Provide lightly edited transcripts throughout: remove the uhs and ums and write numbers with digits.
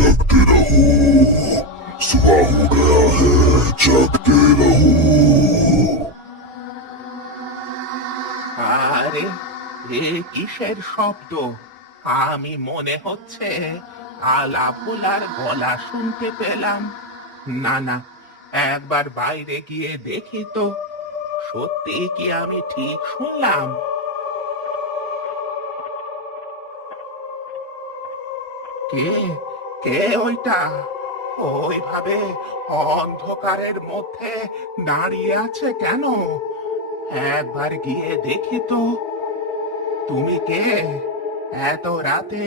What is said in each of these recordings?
जगते रहो, सुबह हो गया है, जगते रहो। আরে, এ কিসের শব্দ? আমি মনে হচ্ছে আলা ভোলার গলা শুনতে পেলাম। না না, একবার বাইরে গিয়ে দেখি তো, সত্যি কি আমি ঠিক শুনলাম? কে কে ওইটা? ওইভাবে অন্ধকারের মধ্যে দাঁড়িয়ে আছে কেন? একবার গিয়ে দেখি তো। তুমি কে? এত রাতে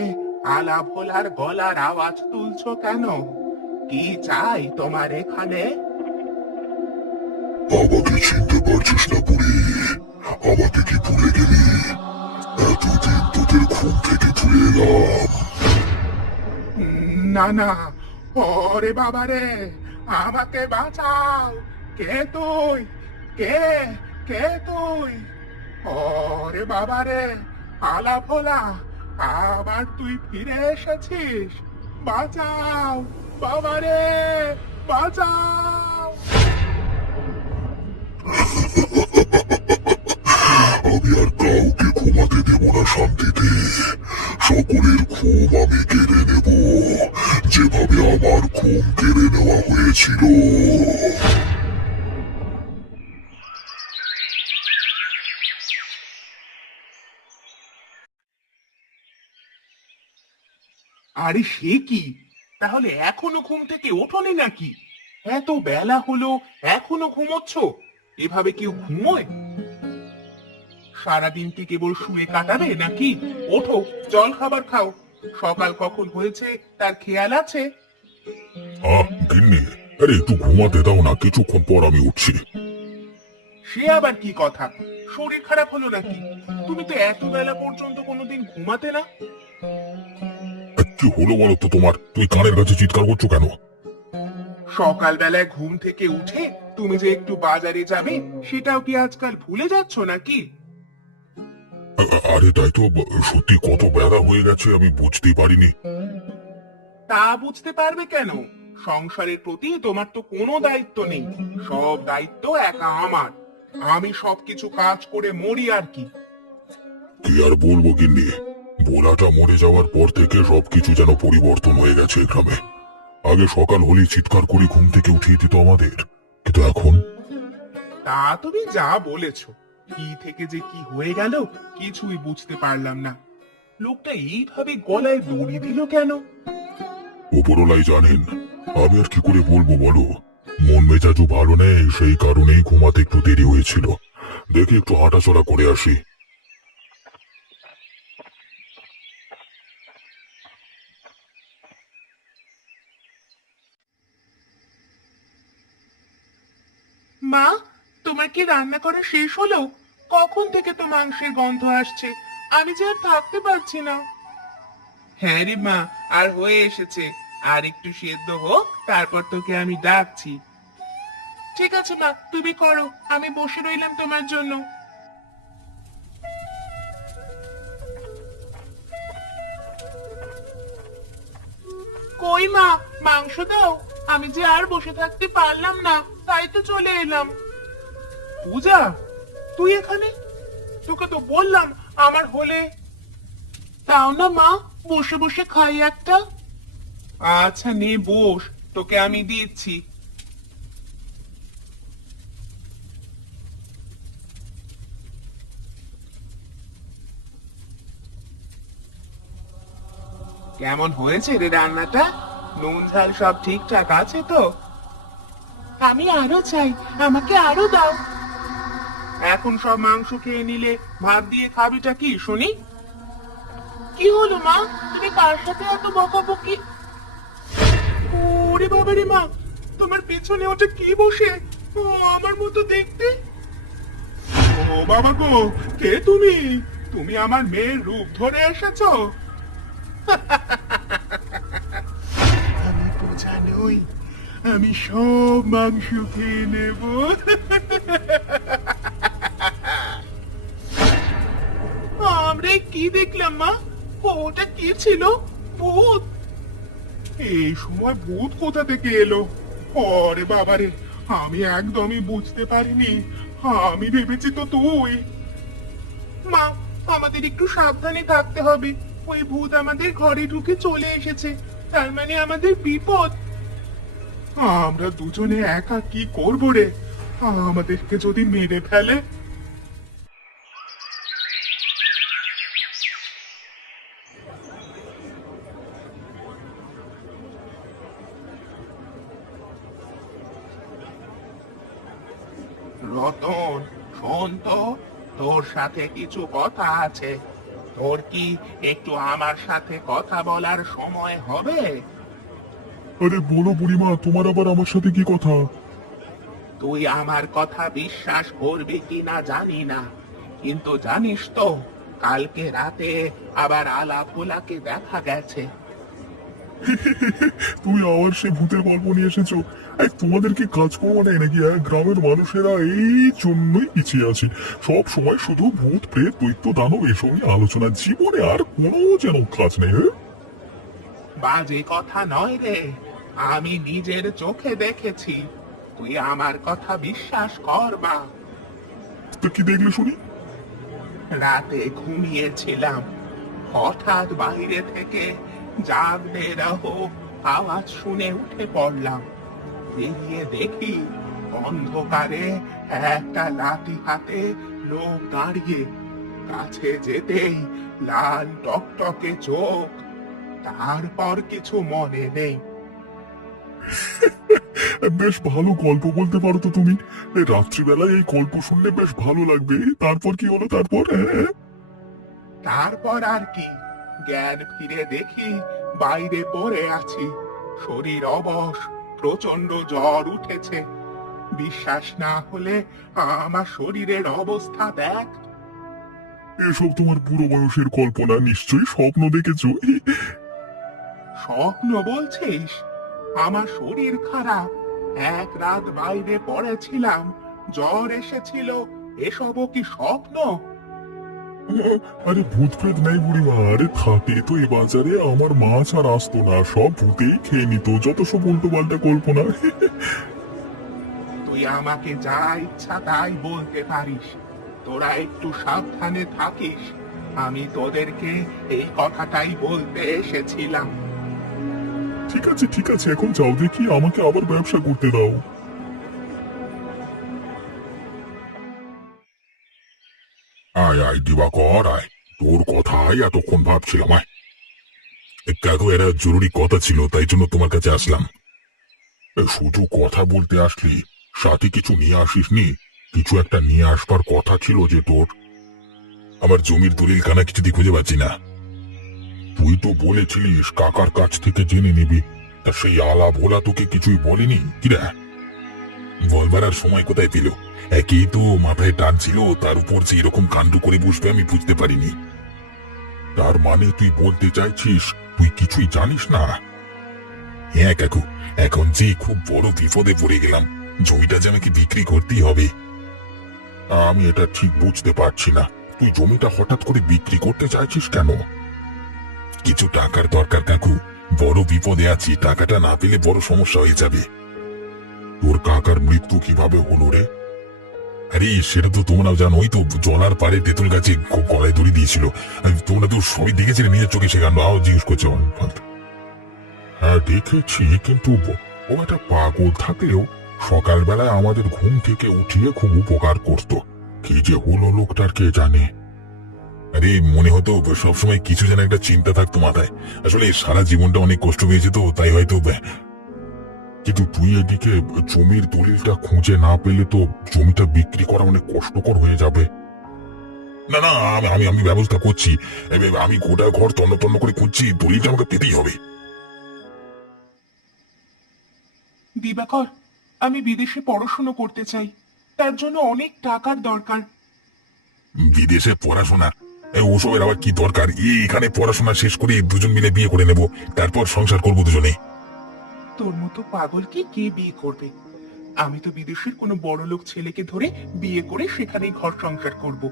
আলা ভোলার গলার আওয়াজ তুলছো কেন? কি চাই তোমার এখানে? আমাকে চিনতে পারছিস না বুড়ি? আমাকে কি ভুলে গেলি? এতদিন তোদের ঘুম থেকে তুলে এলাম। না না, ওরে বাবা রে, আমাকে বাঁচাও! কে তুই? কে কে তুই? ওরে বাবা রে, আলা ভোলা, আবার তুই ফিরে এসেছিস! বাঁচাও বাবা রে, বাঁচাও! আমি আর কাউকে ঘুমাতে দেব না শান্তিতে। সকলের ঘুম আমি কেড়ে নেব, যেভাবে আমার ঘুম কেড়ে নেওয়া হয়েছিল। আরে সে কি? তাহলে এখনো ঘুম থেকে ওঠোনি নাকি? এত বেলা হলো, এখনো ঘুমোচ্ছ? এভাবে কেউ ঘুমোয়? সারাদিন কি কেবল শুয়ে কাটাবে নাকি? ওঠো, জল খাবার খাও। সকাল কখন হয়েছে তার খেয়াল আছে? গিন্নি, আরে একটু ঘুমাতে দাও না, কিছুক্ষণ পর আমি উঠছি। সে আবার কি কথা? শরীর খারাপ হলো নাকি? তুমি তো এত বেলা পর্যন্ত কোনোদিন ঘুমাতে না। কি হলো বলো তো তোমার? তুমি কানের কাছে চিৎকার করছো কেন? সকালবেলায় ঘুম থেকে উঠে তুমি যে একটু বাজারে যাবে, সেটাও কি আজকাল ভুলে যাচ্ছ নাকি? আরে তাই তো, সত্যি কত বেলা হয়ে গেছে আমি বুঝতেই পারিনি। তা বুঝতে পারবে কেন? সংসারের প্রতি তোমার তো কোনো দায়িত্ব নেই। সব দায়িত্ব একা আমার। আমি সবকিছু কাজ করে মরি আর কি। কি আর বলবো গিন্নি, ভোলাটা মরে যাওয়ার পর থেকে সবকিছু যেন পরিবর্তন হয়ে গেছে গ্রামে। আগে সকাল হলেই চিৎকার করে ঘুম থেকে উঠিয়ে দিত আমাদের, কিন্তু এখন তা তুমি যা বলেছো, কি থেকে যে কি হয়ে গেল কিছুই বুঝতে পারলাম না। লোকটা এইভাবে গলায় দড়ি দিল কেন? উপরওয়ালাই জানেন। আমি আর কি করে বলবো বলো? মন মেজাজও ভালো নেই, সেই কারণেই ঘুমাতে একটু দেরি হয়েছিল। দেখি একটু হাঁটাচলা করে আসি। মা, তোমার কি রান্না করা শেষ হলো? কখন থেকে তো মাংসের গন্ধ আসছে। আমি যে আর থাকতে পারছি না। হ্যাঁ রে মা, আর হয়ে এসেছে। আর একটু সেদ্ধ হোক, তারপর তোকে আমি ডাকছি। ঠিক আছে মা, তুমি করো, আমি বসে রইলাম তোমার জন্য। কই মা, মাংস দাও। আমি যে আর বসে থাকতে পারলাম না, তাই তো চলে এলাম। পূজা, তুই এখানে? তোকে তো বললাম আমার হলে। তাও না মা, বসে বসে খাই একটা। আচ্ছা নে বস, তোকে আমি দিচ্ছি। কেমন হয়েছে রে রান্নাটা? নুন ঝাল সব ঠিকঠাক আছে তো? আমি আরো চাই, আমাকে আরো দাও। এখন সব মাংস খেয়ে নিলে ভাত দিয়ে খাবিটা কি শুনি? কি হলো মা, তুমি কার সাথে এত বকাবকি? ওরে বাবা রে মা, তোমার পেছনে ওটা কি বসে? ও, আমার মতো দেখতে। ও বাবা গো, কে তুমি? তুমি আমার মেয়ের রূপ ধরে এসেছো? আমি বোঝা নই, আমি সব মাংস খেয়ে নেব। আমরা কি দেখলাম মা? ওটা কি ছিল? ভূত? এই সময় ভূত কোথা থেকে এলো? ওরে বাবারে, আমি একদমই বুঝতে পারিনি। আমি ভেবেছি তো তুই। মা, আমাদের একটু সাবধানে থাকতে হবে। ওই ভূত আমাদের ঘরে ঢুকে চলে এসেছে, তার মানে আমাদের বিপদ। আমরা দুজনে একা কি করব রে? আমাদেরকে যদি মেরে ফেলে? রতন, শোন তো, তোর সাথে কিছু কথা আছে। তোর কি একটু আমার সাথে কথা বলার সময় হবে? আরে বলো বুড়িমা, তোমার আবার আমার সাথে কি কথা? তুই আমার কথা বিশ্বাস করবি কিনা জানি না, কিন্তু জানিস তো, কালকে রাতে আবার আলাভোলাকে দেখা গেছে। তুমি আবার সে ভূতের গল্প নিয়ে এসেছো? তোমাদের কি কাজকর্ম নেই নাকি? গ্রামের মানুষেরা এই জন্যই পিছিয়ে আছে। সব সময় শুধু ভূত প্রেত দৈত্য দানব এসব নিয়ে আলোচনা, জীবনে আর কোনো যেন কাজ নেই। বাজে কথা নয় রে, আমি নিজের চোখে দেখেছি। তুই আমার কথা বিশ্বাস কর মা। তো কি দেখলে শুনি? রাতে ঘুমিয়েছিলাম, হঠাৎ বাইরে থেকে জাগনে রহো আওয়াজ শুনে উঠে পড়লাম। বেরিয়ে দেখি অন্ধকারে একটা লাঠি হাতে লোক দাঁড়িয়ে। কাছে যেতেই লাল টকটকে চোখ। তারপর কিছু মনে নেই। বেশ ভালো গল্প বলতে পারো তো তুমি। রাত্রিবেলায় এই গল্প শুনলে বেশ ভালো লাগবে। তারপর কি হলো তারপর? তারপর আর কি, জ্ঞান ফিরে দেখি বাইরে পড়ে আছি, শরীর অবশ, প্রচন্ড জ্বর উঠেছে। বিশ্বাস না হলে আমার শরীরের অবস্থা দেখ। এসব তোমার বুড়ো বয়সের কল্পনা, নিশ্চয়ই স্বপ্ন দেখেছো। স্বপ্ন বলছিস? আমার শরীর খারাপ, এক রাত বাইরে পড়েছিলাম, জ্বর এসেছিল, এসবও কি স্বপ্ন? আরে ভূত প্রেত নাই বুড়িমা, আরে থাকে তো এ বাজারে। আমার মাছ আর আসতো না, সব ভূতেই খেয়ে নিত, যত সব উল্টো পাল্টা কল্পনা। তুই আমাকে যা ইচ্ছা তাই বলতে পারিস, তোরা একটু সাবধানে থাকিস। আমি তোদেরকে এই কথাটাই বলতে এসেছিলাম। ঠিক আছে ঠিক আছে, এখন যাও দেখি, আমাকে আবার ব্যবসা করতে দাও। আয় আয় দিবাকর, আয়। তোর কথাই এতক্ষণ ভাবছিলাম। আয়। কাকু, একটা জরুরি কথা ছিল, তাই জন্য তোমার কাছে আসলাম। শুধু কথা বলতে আসলি? সাথে কিছু নিয়ে আসিসনি? কিছু একটা নিয়ে আসবার কথা ছিল যে তোর। আমার জমির দলিল খানা কিছুতেই খুঁজে পাচ্ছি না। তুই তো বলেছিলিস কাকার কাছ থেকে জেনে নিবি, তা সেই আলা ভোলা তোকে কিছুই বলেনি কিরা? বলবার আর সময় কোথায় পেল? একেই তো মাথায় টান ছিল, তার উপর যে এরকম কাণ্ড করে বসবে আমি বুঝতে পারিনি। তার মানে তুই বলতে চাইছিস তুই কিছুই জানিস না? হ্যাঁ কাকু, এখন যে খুব বড় বিপদে পড়ে গেলাম। জমিটা যে আমাকে বিক্রি করতেই হবে। আমি এটা ঠিক বুঝতে পারছি না, তুই জমিটা হঠাৎ করে বিক্রি করতে চাইছিস কেন? কিছু টাকার দরকার কাকু, বড় বিপদে আছি, টাকাটা না পেলে বড় সমস্যা হয়ে যাবে। তোর কাকার মৃত্যু কিভাবে হলো রে? আরে সেটা তো তোমরাও জানো, ওই তো জলার পাড়ে তেঁতুল গাছে গলায় দড়ি দিয়েছিল। তোমরা তো সবই দেখেছিলে নিজের চোখে, সেখানে জিজ্ঞেস করছো। হ্যাঁ দেখেছি, কিন্তু ও একটা পাগল থাকলেও সকালবেলায় আমাদের ঘুম থেকে উঠিয়ে খুব উপকার করত। কি যে হলো লোকটার কে জানে। আরে মনে হতো সবসময় কিছু যেন একটা চিন্তা থাকতো মাথায়। আসলে সারা জীবনটা অনেক কষ্ট পেয়েছে তো, তাই হয়তো। কিন্তু তুই এদিকে জমির দলিলটা খুঁজে না পেলে তো জমিটা বিক্রি করা অনেক কষ্টকর হয়ে যাবে। না না, আমি আমি ব্যবস্থা করছি। আমি গোটা ঘর তন্ন তন্ন করে খুঁজছি, দলিলটা আমাকে পেতেই হবে। দিবাকর, আমি বিদেশে পড়াশোনা করতে চাই, তার জন্য অনেক টাকার দরকার। বিদেশে পড়াশোনা? ওসবের আবার কি দরকার? এখানে পড়াশোনা শেষ করে দুজন মিলে বিয়ে করে নেব, তারপর সংসার করবো দুজনে। তোর মতো পাগলকে কে বিয়ে করবে? আমি তো বিদেশের কোনো বড় লোক ছেলেকে ধরে বিয়ে করে সেখানেই ঘর সংসার করব।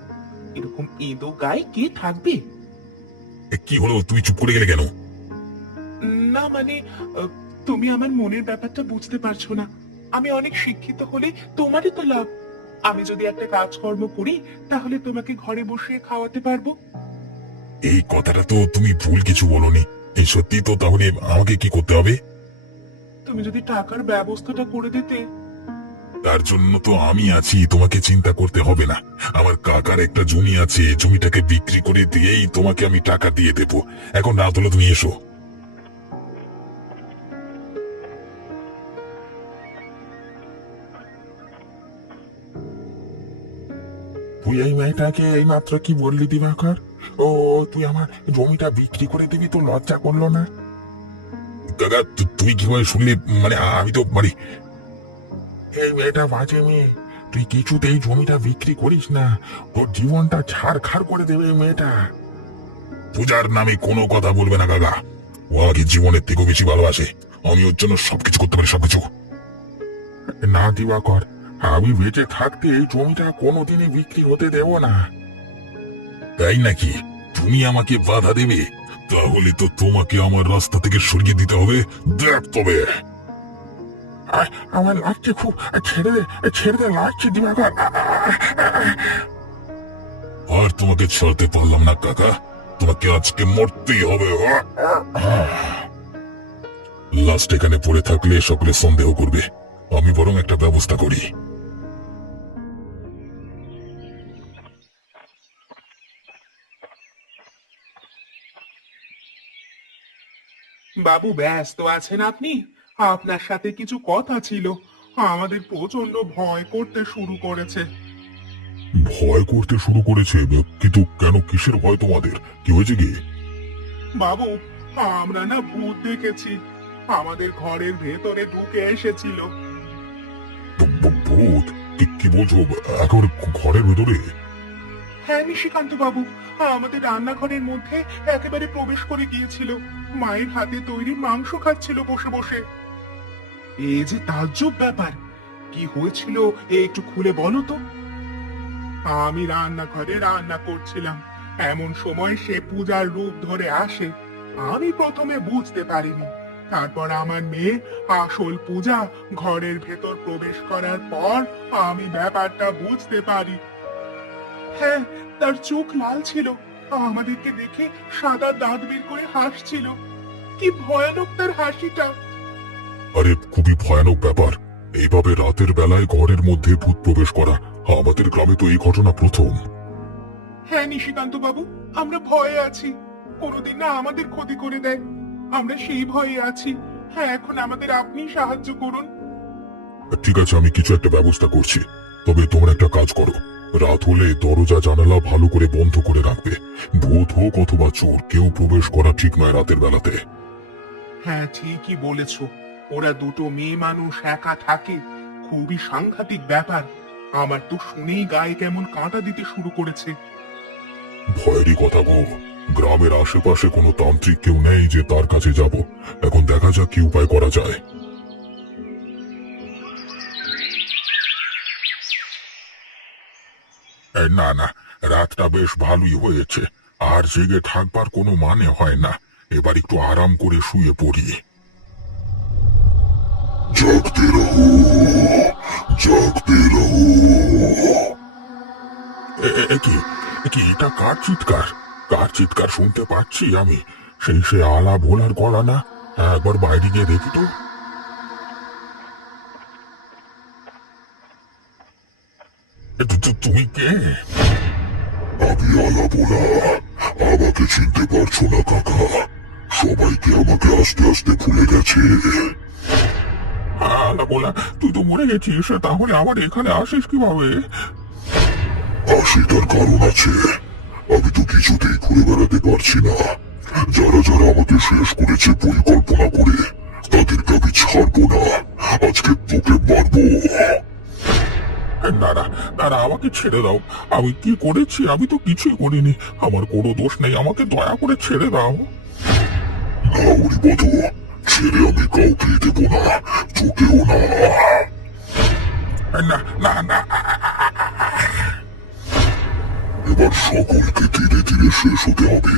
এরকম ইঁদো গায়ে কে থাকবে? কি হলো, তুই চুপ করে গেলে কেন? না মানে তুমি আমার মনের ব্যাপারটা বুঝতে পারছো না। আমি অনেক শিক্ষিত হলে তোমারই তো লাভ। আমি যদি একটা কাজকর্ম করি তাহলে তোমাকে ঘরে বসে খাওয়াতে পারবো। এই কথাটা তো তুমি ভুল কিছু বলনি। এই সত্যি তো তাহলে আমাকে কি করতে হবে? তুমি যদি টাকার ব্যবস্থাটা করে দিতে। তার জন্য তো আমি আছি, তোমাকে চিন্তা করতে হবে না। আমার কাকার একটা জমি আছে, জমিটাকে বিক্রি করে দিয়েই তোমাকে আমি টাকা দিয়ে দেবো। এখন রাত হলো, তুমি এসো। তুই এই মেয়েটাকে এইমাত্র কি বললি দিবাকর? ও, তুই আমার জমিটা বিক্রি করে দিবি, তো লজ্জা করলো না? কাকা, তুমি কিভাবে শুনলে? মানে আমি তো মানে এই মেয়েটা বাজে মেয়ে, তুই কিছুতেই জমিটা বিক্রি করিস না, তোর জীবনটা ছাড়খাড় করে দেবে এই মেয়েটা। পূজার নামে কোনো কথা বলবে না কাকা। ও আমাকে জীবনের থেকেও বেশি ভালোবাসে। আমি ওর জন্য সবকিছু করতে পারি, সবকিছু। না দিবাকর, আমি বেঁচে থাকতে এই জমিটা কোনোদিনই বিক্রি হতে দেব না। তাই নাকি? তুমি আমাকে বাধা দেবে? তাহলে তো তোমাকে আমার রাস্তা থেকে সরিয়ে দিতে হবে। দেখ তবে। আমার লাগছে খুব, ছেড়ে দে, ছেড়ে দে, লাগছে দিবাকর। আর তোমাকে ছাড়তে পারলাম না কাকা। তোমাকে আজকে মরতেই হবে। লাস্ট এখানে পড়ে থাকলে সকলে সন্দেহ করবে। আমি বরং একটা ব্যবস্থা করি। বাবু ব্যস্ত আছেন আপনি? আপনার সাথে কিছু কথা ছিল। আমাদের প্রচন্ড ভয় করতে শুরু করেছে। ভয় করতে শুরু করেছে? কিন্তু কেন, কিসের ভয় তোমাদের? কি হয়েছে কি? বাবু, আমরা না ভূত দেখেছি। আমাদের ঘরের ভেতরে ঢুকে এসেছিল। ভূত? কি বলছো? একেবারে ঘরের ভেতরে? হ্যাঁ নিশিকান্ত বাবু, আমাদের রান্নাঘরের মধ্যে একেবারে প্রবেশ করে গিয়েছিল। মায়ের হাতে তৈরি মাংস খাচ্ছিল বসে বসে। এই যে তাজ্জব ব্যাপার! কি হয়েছিল একটু খুলে বলো তো। আমি রান্নাঘরে রান্না করছিলাম, এমন সময় সে পূজার রূপ ধরে আসে। আমি প্রথমে বুঝতে পারিনি। তারপর আমার মেয়ে আসল পূজা ঘরের ভেতর প্রবেশ করার পর আমি ব্যাপারটা বুঝতে পারি। হ্যাঁ, তার চোখ লাল ছিল। আমাদেরকে দেখে সাদা দাঁত বের করে হাসছিল। কি ভয়ানক তার হাসিটা! আরে খুবই ভয়ানক ব্যাপার। এইভাবে রাতের বেলায় ঘরের মধ্যে ভূত প্রবেশ করা আমাদের গ্রামে তো এই ঘটনা প্রথম। হ্যাঁ নিশিকান্ত বাবু, আমরা ভয়ে আছি। কোনোদিন না আমাদের ক্ষতি করে দেয়। আমরা সেই ভয়ে আছি। হ্যাঁ, এখন আমাদের আপনি সাহায্য করুন। ঠিক আছে, আমি কিছু একটা ব্যবস্থা করছি। তবে তোমরা একটা কাজ করো, রাত হলে দরজা জানালা ভালো করে বন্ধ করে রাখবে। ভূত হোক অথবা চোর, কেউ প্রবেশ করা ঠিক নয় রাতের বেলাতে। হ্যাঁ, ঠিকই বলেছ। ওরা দুটো মেয়ে মানুষ একা থাকে, খুবই সাংঘাতিক ব্যাপার। আমার তো শুনেই গায়ে কেমন কাঁটা দিতে শুরু করেছে। ভয়েরই কথা গো। গ্রামের আশেপাশে কোনো তান্ত্রিক কেউ নেই যে তার কাছে যাব। এখন দেখা যাক কি উপায় করা যায়। না না, রাতটা বেশ ভালোই হয়েছে, আর জেগে থাকবার কোনো মানে হয় না। এবার একটু আরাম করে শুয়ে পড়ি। জাগতে রহো, জাগতে রহো। কি কি এটা কার চিৎকার? কার চিৎকার শুনতে পাচ্ছি আমি? সে আলা ভোলার গলা না? একবার বাইরে গিয়ে দেখি তো। তুমি কে? আমি আলা ভোলা। আমাকে চিনতে পারছো না কাকা? সবাইকে আমাকে আস্তে আস্তে ভুলে গেছে। আলা ভোলা, তুই তো মরে গেছিস, তাহলে আবার এখানে আসিস কিভাবে? সেটার কারণ আছে। আমি তো কিছুতেই ঘুরে বেড়াতে পারছি না। যারা যারা আমাকে শেষ করেছে পরিকল্পনা করে, তাদেরকে আমি ছাড়বো না। আজকে তোকে মারবো। না না না না, আমাকে ছেড়ে দাও। আমি কি করেছি? আমি তো কিছুই করিনি। আমার কোনো দোষ নেই, আমাকে দয়া করে ছেড়ে দাও। গাউরি বধূ, ছেড়ে আমি কাউকেই দেবো না, তোকেও না। না না না, এবার সকলকে ধীরে ধীরে শেষ হতে হবে।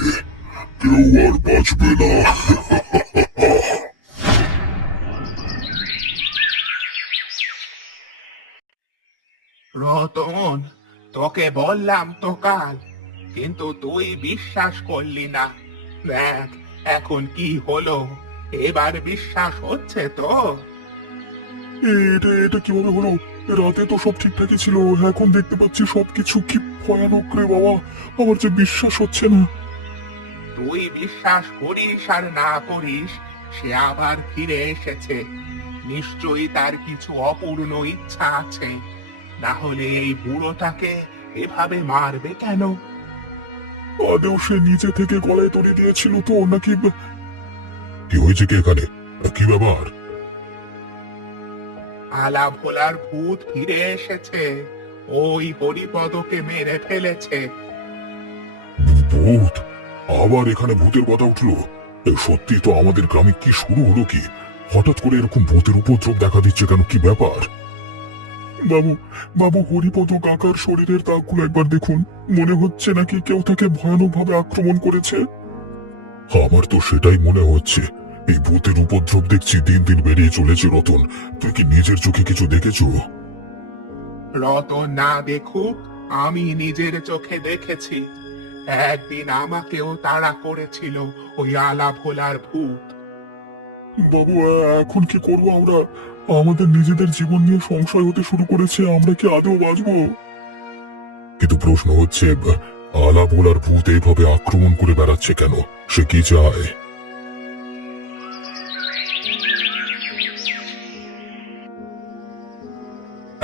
কেউ আর বাঁচবে না। রতন, তোকে বললাম তো কাল, কিন্তু তুই বিশ্বাস করলি না। দেখ এখন কি হলো, এবার বিশ্বাস হচ্ছে তো? এটা এটা কিভাবে হলো? রাতে তো সব ঠিকঠাকই ছিল, এখন দেখতে পাচ্ছি সবকিছু কি ভয়ানক রে বাবা। আমার যে বিশ্বাস হচ্ছে না। তুই বিশ্বাস করিস আর না করিস, সে আবার ফিরে এসেছে। নিশ্চয়ই তার কিছু অপূর্ণ ইচ্ছা আছে, না হলে এই বুড়োটাকে এভাবে মারবে কেন? আদেও সে নিজে থেকে গলায় তড়ি দিয়েছিল তো নাকি? কি হয়েছে কি এখানে? কি ব্যাপার? আলা ভোলার ভূত ফিরে এসেছে, ওই হরিপদকে মেরে ফেলেছে। ভূত? আবার এখানে ভূতের কথা উঠলো? সত্যি তো আমাদের গ্রামে কি শুরু হলো কি? হঠাৎ করে এরকম ভূতের উপদ্রব দেখা দিচ্ছে কেন? কি ব্যাপার? বাবু, বাবু, হরিপদ কাকার শরীরের দাগগুলো একবার দেখুন। মনে হচ্ছে নাকি কেউ তাকে ভয়ানক ভাবে আক্রমণ করেছে। আমার তো সেটাই মনে হচ্ছে। এই ভূতের উপদ্রব দেখছি দিন দিন বেড়েই চলেছে। রতন, তুই কি নিজের চোখে কিছু দেখেছো? রতন না দেখুক, আমি নিজের চোখে দেখেছি। একদিন আমাকেও তাড়া করেছিল ওই আলা ভোলার ভূত। বাবু, এখন কি করব আমরা? আমাদের নিজেদের জীবন নিয়ে সংশয় হতে শুরু করেছে। আমরা কি আদৌ বাঁচবো? কিন্তু প্রশ্ন হচ্ছে, আলা ভোলার ভূত এইভাবে আক্রমণ করে বেড়াচ্ছে কেন? সে কি চায়?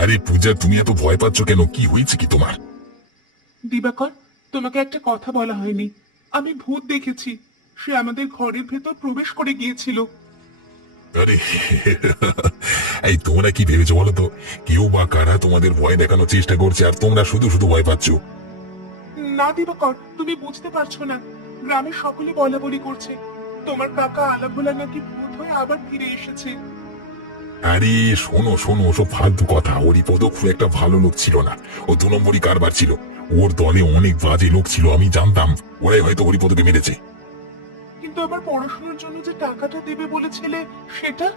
আরে পূজা, তুমি এত ভয় পাচ্ছ কেন? কি হয়েছে কি তোমার? দিবাকর, তোমাকে একটা কথা বলা হয়নি। আমি ভূত দেখেছি, সে আমাদের ঘরের ভেতর প্রবেশ করে গিয়েছিল। আরে এই তোমরা কি ভেবেছো বলো তো? কেউ বা কারা তোমাদের ভয় দেখানোর চেষ্টা করছে আর তোমরা শুধু শুধু ভয় পাচ্ছ। না দিবাকর, তুমি বুঝতে পারছো না। গ্রামের সকলে বলা বলি করছে তোমার কাকা আলাভোলা নাকি ভূত হয়ে আবার ফিরে এসেছে। আরে শোনো শোনো, ওসব ফালতু কথা। হরিপদ খুব একটা ভালো লোক ছিল না, ও 2 নম্বরই কারবার ছিল। ওর দলে অনেক বাজে লোক ছিল, আমি জানতাম। ওরাই হয়তো হরিপদকে মেরেছে। কিন্তু আমার পড়াশোনার জন্য যে টাকাটা দেবে বলেছিলে, সেটা?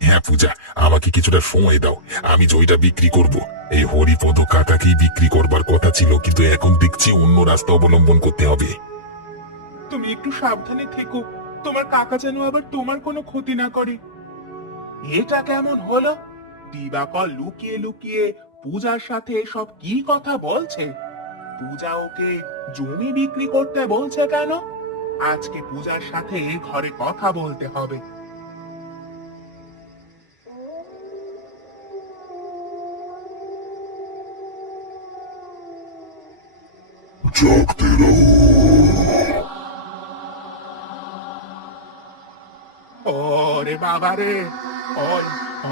হ্যাঁ পূজা, আমাকে কিছুটা সময় দাও, আমি জয়টা বিক্রি করব। এই হরিপদ কাকাকেই বিক্রি করবার কথা ছিল, কিন্তু এখন দেখছি অন্য রাস্তা অবলম্বন করতে হবে। তুমি একটু সাবধানে থেকো, তোমার কাকা যেন আবার তোমার কোনো ক্ষতি না করে। এটা কেমন হলো? দিবাকর লুকিয়ে লুকিয়ে পূজার সাথে সব কি কথা বলছে? পূজা ওকে জমি বিক্রি করতে বলছে কেন? আজকে পূজার সাথে ঘরে কথা বলতে হবে। জাগতে রহো। ওরে বাবারে, ওই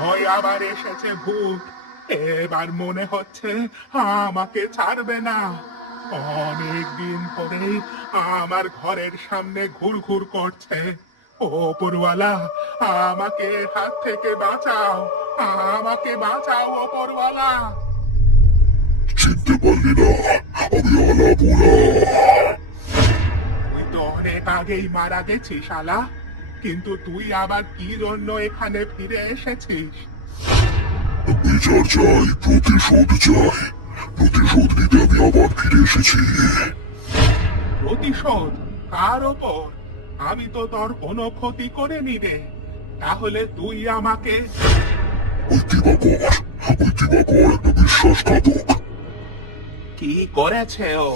ওই আবার এসেছে ভূত। এবার মনে হচ্ছে আমাকে ছাড়বে না। অনেক দিন ধরেই আমার ঘরের সামনে ঘুরঘুর করছে। ওপরওয়ালা, আমাকে এর হাত থেকে বাঁচাও, আমাকে বাঁচাও ওপরওয়ালা। চিনতে পারলি না? আমি আলা ভোলা। তুই তো অনেক আগেই মারা গেছিস শালা, কিন্তু তুই আবার কি জন্য এখানে ফিরে এসেছিস? বিচার চাই, প্রতিশোধ চাই। প্রতিশোধ নিতে আমি আবার ফিরে এসেছি। প্রতিশোধ? কার ওপর? আমি তো তোর কোনো ক্ষতি করিনি রে, তাহলে তুই আমাকে? ওই দিবাকর একটা বিশ্বাসঘাতক। কি করেছে ও?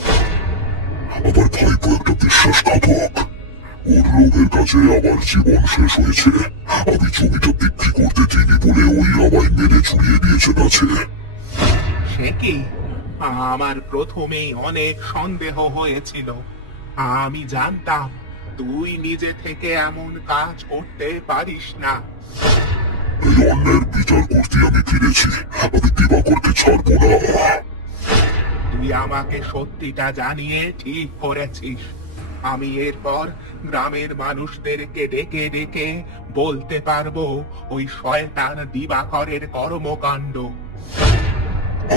আমার ভাইপো একটা বিশ্বাসঘাতক। ওর লোভের কাছে আমার জীবন শেষ হয়েছে। আমি জমিটা বিক্রি করতে দিইনি বলে ওই আমায় মেরে ছুড়িয়ে দিয়েছে গাছে। সে কি? আমার প্রথমেই অনেক সন্দেহ হয়েছিল। আমি জানতাম তুই নিজে থেকে এমন কাজ করতে পারিস না। এই অন্যায়ের বিচার করতে আমি ফিরেছি। আমি দিবাকরকে ছাড়বো না। তুই আমাকে সত্যিটা জানিয়ে ঠিক করেছিস। আমি এরপর গ্রামের মানুষদেরকে ডেকে ডেকে বলতে পারবো ওই শয়তান দিবাকরের কর্মকাণ্ড।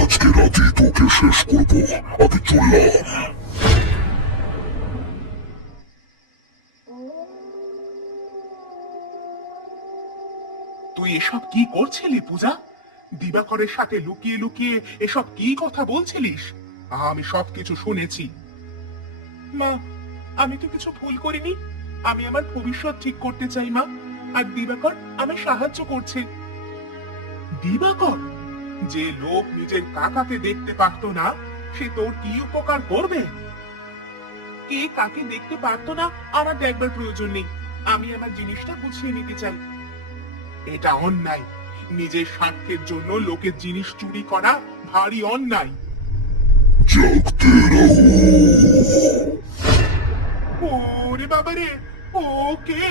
আজকে রাতেই তোকে শেষ করবো। আমি চললাম। তুই এসব কি করছিলি পূজা? দিবাকরের সাথে লুকিয়ে লুকিয়ে এসব কি কথা বলছিলিস? আমি সবকিছু শুনেছি। মা, আমি তো কিছু ভুল করিনি। আমি আমার ভবিষ্যৎ ঠিক করতে চাই মা, আর দিবাকর আমি সাহায্য করছে। দিবাকর? যে লোক নিজের কাকাকে দেখতে পারতো না, সে তোর কি উপকার করবে? কে কাকে দেখতে পারতো না আমার দেখবার প্রয়োজন নেই। আমি আমার জিনিসটা গুছিয়ে নিতে চাই। এটা অন্যায়। নিজের স্বার্থের জন্য লোকের জিনিস চুরি করা ভারী অন্যায়। জাগতে রহো। ওরে বাবা রে, ও কে?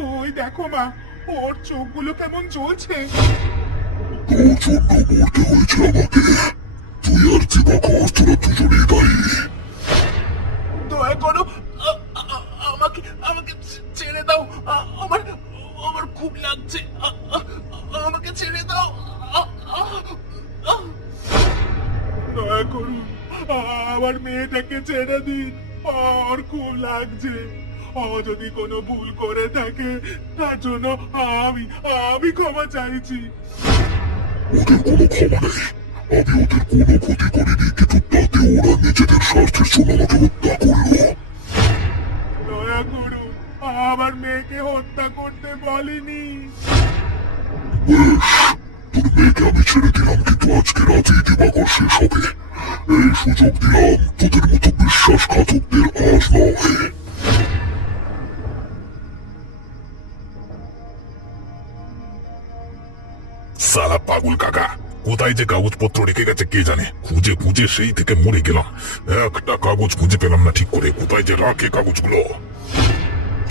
ওই দেখো মা, ওর চোখগুলো কেমন জ্বলছে। তোর জন্য মরতে হয়েছে আমাকে। তুই আর দিবাকর তোরা দুজনেই দায়ী। দয়া করো, আমাকে আমাকে ছেড়ে দাও। আমার আমার খুব লাগছে। আমাকে ছেড়ে দাও। দয়া করুন, আমার মেয়েটাকে ছেড়ে দিন। আর খুব লাগছে। ও যদি কোনো ভুল করে থাকে তার জন্য আমি আমি ক্ষমা চাইছি। ওদের কোনো ক্ষমা নেই। আমি ওদের কোনো ক্ষতি করিনি, কিন্তু তাতে ওরা নিজেদের স্বার্থের জন্য আমাকে হত্যা করলো। দয়া করুন, আমার মেয়েকে হত্যা করতে বলিনি। বেশ, তোর মেয়েকে আমি ছেড়ে দিলাম, কিন্তু আজকে রাতেই দিবাকর শেষ হবে। এই সুযোগ দিলাম, তোদের মতো বিশ্বাসঘাতকদের আজ নয়। সালা পাগল কাকা, কোথায় যে কাগজপত্র রেখে গেছে কে জানে। খুঁজে খুঁজে সেই থেকে মরে গেলাম। একটা কাগজ খুঁজে পেলাম না ঠিক করে। কোথায় যে রাখে কাগজগুলো।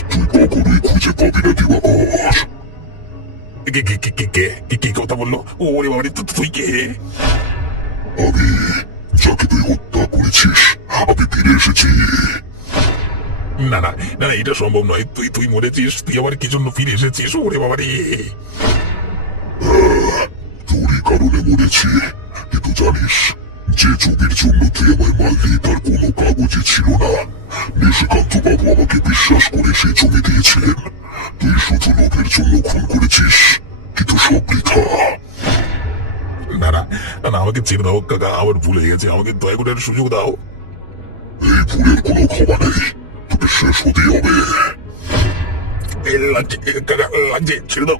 তুই কখনোই খুঁজে পাবি না দিবাকর। কি কথা বললো? ওরে বাবা, তুই কে? আমি, যাকে তুই হত্যা করেছিস। আমি ফিরে এসেছি। না না না, এটা সম্ভব নয়। তুই তুই মরেছিস, তুই আবার কি জন্য ফিরে এসেছিস? ওরে বাবা রে, তোরই কারণে মরেছি। কিন্তু জানিস, যে জমির জন্য তুই আমায় মারলি তার কোনো কাগজে ছিল না। নিশিকান্ত বাবু আমাকে বিশ্বাস করে সেই জমি দিয়েছিলেন। তুই শুধু লোভের জন্য খুন করেছিস, কিন্তু সব বৃথা। না না না, আমাকে ছেড়ে দাও কাকা, আমার ভুলে গেছে। আমাকে দয়া করে একটা সুযোগ দাও। এই ভুলের কোনো ক্ষমা নেই, তোকে শেষ হতেই হবে। লাগছে কাকা, লাগছে, ছেড়ে দাও।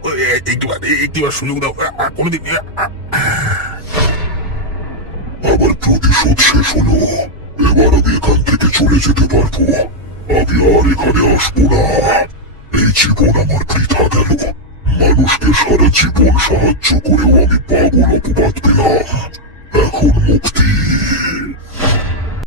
একটিবার সুযোগ দাও। কোনোদিন আমার প্রতিশোধ শেষ হলো। এবার আমি এখান থেকে চলে যেতে পারবো। আমি আর এখানে আসবো না। এই জীবন আমার বৃথা গেল। মানুষকে সারা জীবন সাহায্য করেও আমি পাগল অপবাদ পেলাম। এখন মুক্তি।